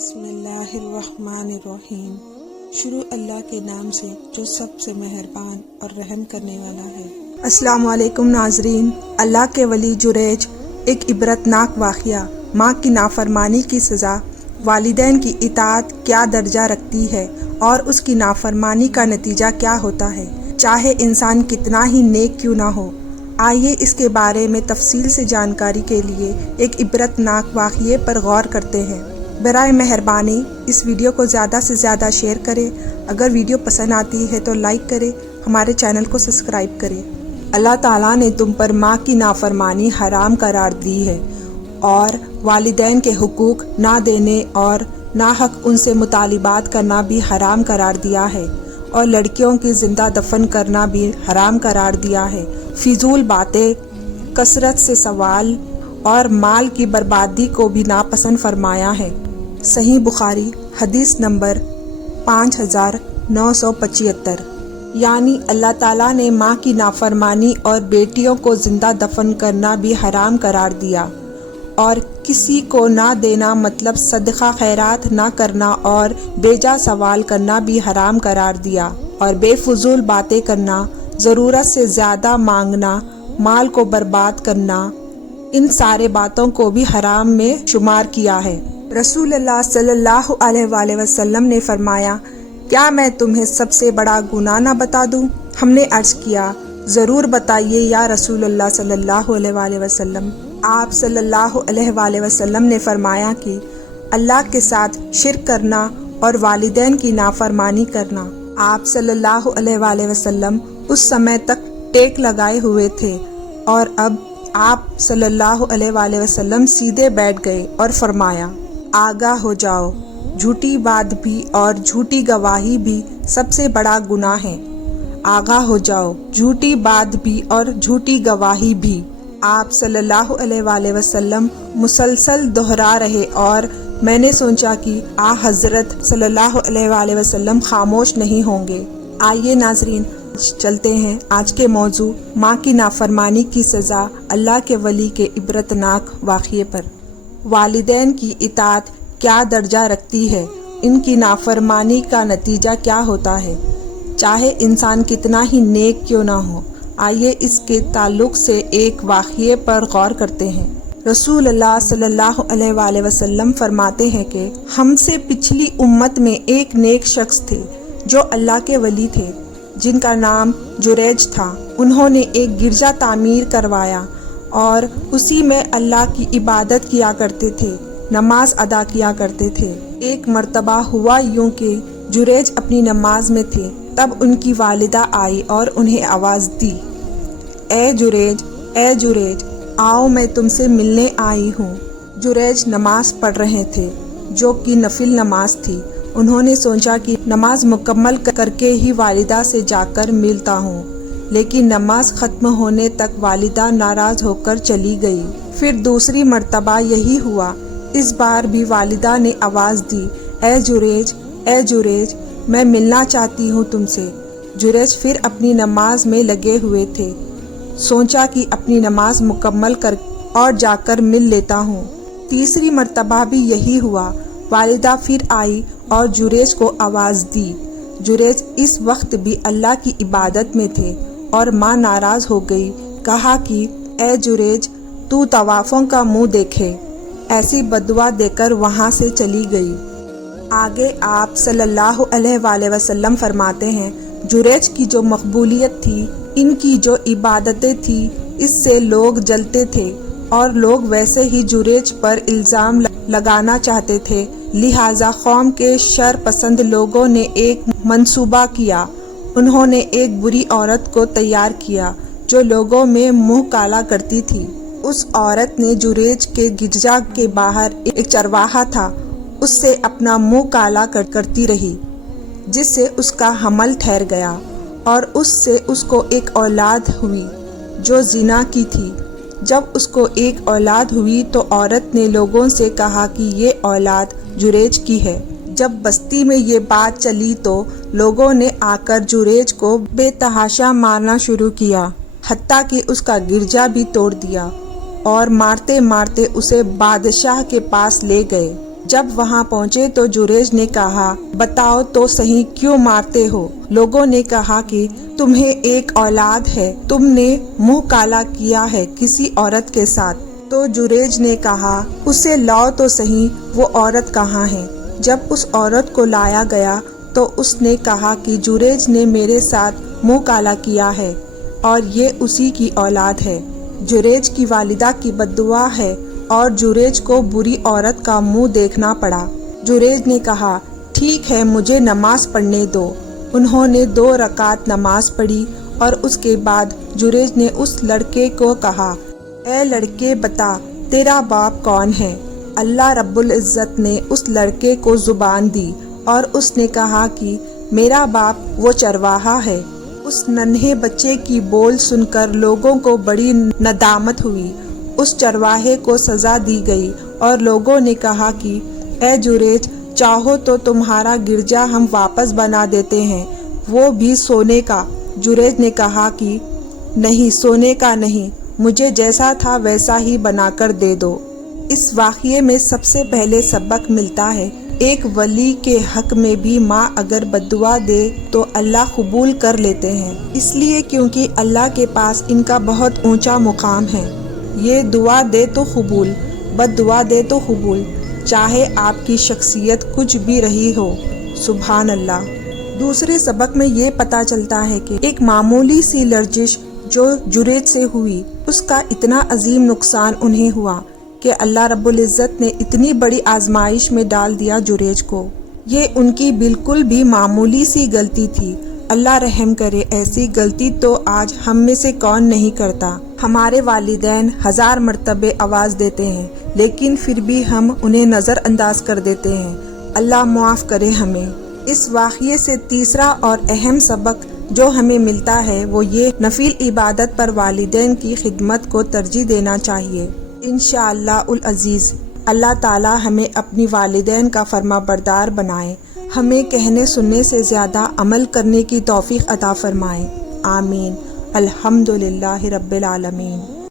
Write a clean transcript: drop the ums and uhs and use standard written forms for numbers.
بسم اللہ الرحمن الرحیم۔ شروع اللہ کے نام سے جو سب سے مہربان اور رحم کرنے والا ہے۔ السلام علیکم ناظرین۔ اللہ کے ولی جریج ایک عبرتناک واقعہ۔ ماں کی نافرمانی کی سزا، والدین کی اطاعت کیا درجہ رکھتی ہے اور اس کی نافرمانی کا نتیجہ کیا ہوتا ہے، چاہے انسان کتنا ہی نیک کیوں نہ ہو۔ آئیے اس کے بارے میں تفصیل سے جانکاری کے لیے ایک عبرتناک واقعے پر غور کرتے ہیں۔ برائے مہربانی اس ویڈیو کو زیادہ سے زیادہ شیئر کریں۔ اگر ویڈیو پسند آتی ہے تو لائک کریں، ہمارے چینل کو سبسکرائب کریں۔ اللہ تعالیٰ نے تم پر ماں کی نافرمانی حرام قرار دی ہے اور والدین کے حقوق نہ دینے اور ناحق ان سے مطالبات کرنا بھی حرام قرار دیا ہے، اور لڑکیوں کی زندہ دفن کرنا بھی حرام قرار دیا ہے۔ فضول باتیں، کثرت سے سوال اور مال کی بربادی کو بھی ناپسند فرمایا ہے۔ صحیح بخاری حدیث نمبر 5975۔ یعنی اللہ تعالیٰ نے ماں کی نافرمانی اور بیٹیوں کو زندہ دفن کرنا بھی حرام قرار دیا، اور کسی کو نہ دینا مطلب صدقہ خیرات نہ کرنا اور بیجا سوال کرنا بھی حرام قرار دیا، اور بے فضول باتیں کرنا، ضرورت سے زیادہ مانگنا، مال کو برباد کرنا، ان سارے باتوں کو بھی حرام میں شمار کیا ہے۔ رسول اللہ صلی اللہ علیہ وآلہ وسلم نے فرمایا، کیا میں تمہیں سب سے بڑا گناہ نہ بتا دوں؟ ہم نے عرض کیا، ضرور بتائیے یا رسول اللہ صلی اللہ علیہ وآلہ وسلم۔ آپ صلی اللہ علیہ وآلہ وسلم نے فرمایا کہ اللہ کے ساتھ شرک کرنا اور والدین کی نافرمانی کرنا۔ آپ صلی اللہ علیہ وآلہ وسلم اس سمے تک ٹیک لگائے ہوئے تھے، اور اب آپ صلی اللہ علیہ وآلہ وسلم سیدھے بیٹھ گئے اور فرمایا، آگاہ ہو جاؤ، جھوٹی بات بھی اور جھوٹی گواہی بھی سب سے بڑا گناہ ہے۔ آگاہ ہو جاؤ، جھوٹی بات بھی اور جھوٹی گواہی بھی۔ آپ صلی اللہ علیہ وآلہ وسلم مسلسل دہرا رہے، اور میں نے سوچا کہ حضرت صلی اللہ علیہ وآلہ وسلم خاموش نہیں ہوں گے۔ آئیے ناظرین چلتے ہیں آج کے موضوع ماں کی نافرمانی کی سزا، اللہ کے ولی کے عبرتناک واقعے پر۔ والدین کی اطاعت کیا درجہ رکھتی ہے، ان کی نافرمانی کا نتیجہ کیا ہوتا ہے، چاہے انسان کتنا ہی نیک کیوں نہ ہو۔ آئیے اس کے تعلق سے ایک واقعے پر غور کرتے ہیں۔ رسول اللہ صلی اللہ علیہ وآلہ وسلم فرماتے ہیں کہ ہم سے پچھلی امت میں ایک نیک شخص تھے جو اللہ کے ولی تھے، جن کا نام جریج تھا۔ انہوں نے ایک گرجا تعمیر کروایا اور اسی میں اللہ کی عبادت کیا کرتے تھے، نماز ادا کیا کرتے تھے۔ ایک مرتبہ ہوا یوں کہ جریج اپنی نماز میں تھے، تب ان کی والدہ آئی اور انہیں آواز دی، اے جریج، اے جریج، آؤ میں تم سے ملنے آئی ہوں۔ جریج نماز پڑھ رہے تھے جو کہ نفل نماز تھی۔ انہوں نے سوچا کہ نماز مکمل کر کے ہی والدہ سے جا کر ملتا ہوں، لیکن نماز ختم ہونے تک والدہ ناراض ہو کر چلی گئی۔ پھر دوسری مرتبہ یہی ہوا۔ اس بار بھی والدہ نے آواز دی، اے جریج، اے جریج، میں ملنا چاہتی ہوں تم سے۔ جریج پھر اپنی نماز میں لگے ہوئے تھے، سوچا کہ اپنی نماز مکمل کر اور جا کر مل لیتا ہوں۔ تیسری مرتبہ بھی یہی ہوا۔ والدہ پھر آئی اور جریج کو آواز دی۔ جریج اس وقت بھی اللہ کی عبادت میں تھے، اور ماں ناراض ہو گئی، کہا کہ اے جریج، تو طوافوں کا منہ دیکھے۔ ایسی بددعا دے کر وہاں سے چلی گئی۔ آگے آپ صلی اللہ علیہ وآلہ وسلم فرماتے ہیں، جریج کی جو مقبولیت تھی، ان کی جو عبادتیں تھی، اس سے لوگ جلتے تھے، اور لوگ ویسے ہی جریج پر الزام لگانا چاہتے تھے۔ لہٰذا قوم کے شر پسند لوگوں نے ایک منصوبہ کیا۔ انہوں نے ایک بری عورت کو تیار کیا جو لوگوں میں منہ کالا کرتی تھی۔ اس عورت نے جریج کے گرجا کے باہر ایک چرواہا تھا، اس سے اپنا منہ کالا کرتی رہی، جس سے اس کا حمل ٹھہر گیا، اور اس سے اس کو ایک اولاد ہوئی جو زنا کی تھی۔ جب اس کو ایک اولاد ہوئی تو عورت نے لوگوں سے کہا کہ یہ اولاد جریج کی ہے۔ جب بستی میں یہ بات چلی تو لوگوں نے آ کر جریج کو بے تحاشا مارنا شروع کیا، حتیٰ کہ اس کا گرجا بھی توڑ دیا، اور مارتے مارتے اسے بادشاہ کے پاس لے گئے۔ جب وہاں پہنچے تو جریج نے کہا بتاؤ تو صحیح کیوں مارتے ہو؟ لوگوں نے کہا کہ تمہیں ایک اولاد ہے، تم نے منہ کالا کیا ہے کسی عورت کے ساتھ۔ تو جریج نے کہا اسے لاؤ تو صحیح، وہ عورت کہاں ہے؟ جب اس عورت کو لایا گیا تو اس نے کہا کہ جریج نے میرے ساتھ منہ کالا کیا ہے اور یہ اسی کی اولاد ہے۔ جریج کی والدہ کی بد دعا ہے اور جریج کو بری عورت کا منہ دیکھنا پڑا۔ جریج نے کہا ٹھیک ہے مجھے نماز پڑھنے دو۔ انہوں نے 2 رکعت نماز پڑھی اور اس کے بعد جریج نے اس لڑکے کو کہا اے لڑکے بتا تیرا باپ کون ہے؟ اللہ رب العزت نے اس لڑکے کو زبان دی اور اس نے کہا کہ میرا باپ وہ چرواہا ہے۔ اس ننھے بچے کی بول سن کر لوگوں کو بڑی ندامت ہوئی۔ اس چرواہے کو سزا دی گئی اور لوگوں نے کہا کہ اے جریج چاہو تو تمہارا گرجا ہم واپس بنا دیتے ہیں، وہ بھی سونے کا۔ جریج نے کہا کہ نہیں، سونے کا نہیں، مجھے جیسا تھا ویسا ہی بنا کر دے دو۔ اس واقعے میں سب سے پہلے سبق ملتا ہے ایک ولی کے حق میں بھی ماں اگر بد دعا دے تو اللہ قبول کر لیتے ہیں، اس لیے کیونکہ اللہ کے پاس ان کا بہت اونچا مقام ہے۔ یہ دعا دے تو قبول، بد دعا دے تو قبول، چاہے آپ کی شخصیت کچھ بھی رہی ہو۔ سبحان اللہ۔ دوسرے سبق میں یہ پتہ چلتا ہے کہ ایک معمولی سی لرزش جو جریج سے ہوئی، اس کا اتنا عظیم نقصان انہیں ہوا کہ اللہ رب العزت نے اتنی بڑی آزمائش میں ڈال دیا جریج کو۔ یہ ان کی بالکل بھی معمولی سی غلطی تھی۔ اللہ رحم کرے، ایسی غلطی تو آج ہم میں سے کون نہیں کرتا۔ ہمارے والدین 1000 مرتبہ آواز دیتے ہیں لیکن پھر بھی ہم انہیں نظر انداز کر دیتے ہیں۔ اللہ معاف کرے ہمیں۔ اس واقعے سے تیسرا اور اہم سبق جو ہمیں ملتا ہے وہ یہ نفل عبادت پر والدین کی خدمت کو ترجیح دینا چاہیے۔ انشاءاللہ العزیز اللہ تعالی ہمیں اپنی والدین کا فرما بردار بنائے، ہمیں کہنے سننے سے زیادہ عمل کرنے کی توفیق عطا فرمائے۔ آمین۔ الحمدللہ رب العالمین۔